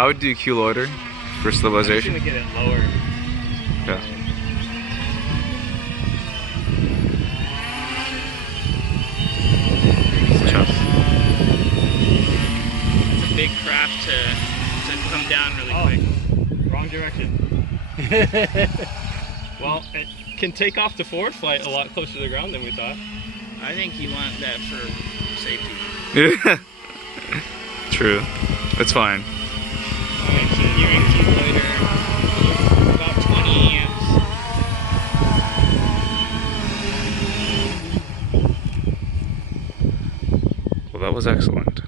I would do Q loiter for stabilization. I'm just gonna get it lower. Yeah. It's a big craft to come down really quick. Wrong direction. Well, it can take off the forward flight a lot closer to the ground than we thought. I think you want that for safety. Yeah. True. That's fine. Alright, so you're in Q loiter, about 20 amps. Well, that was excellent.